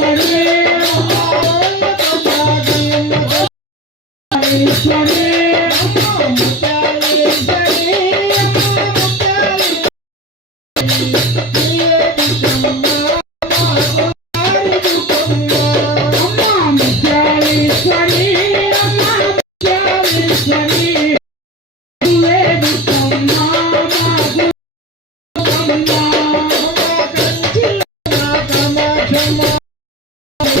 Yeah.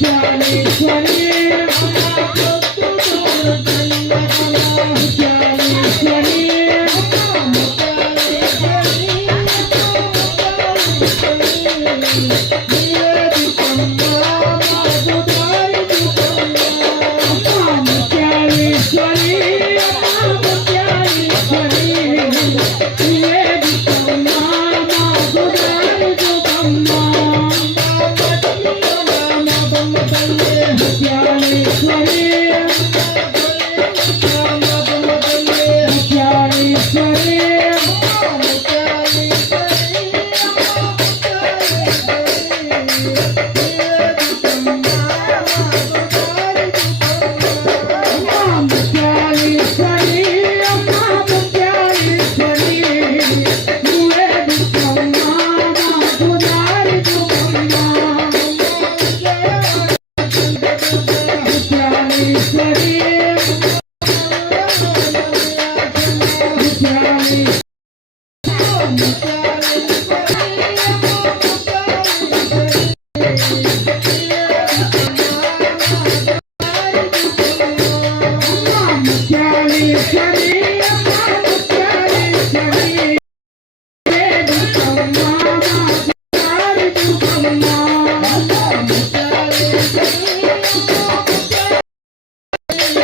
Johnny, Johnny. Krishna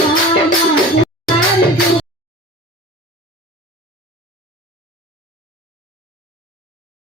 花 太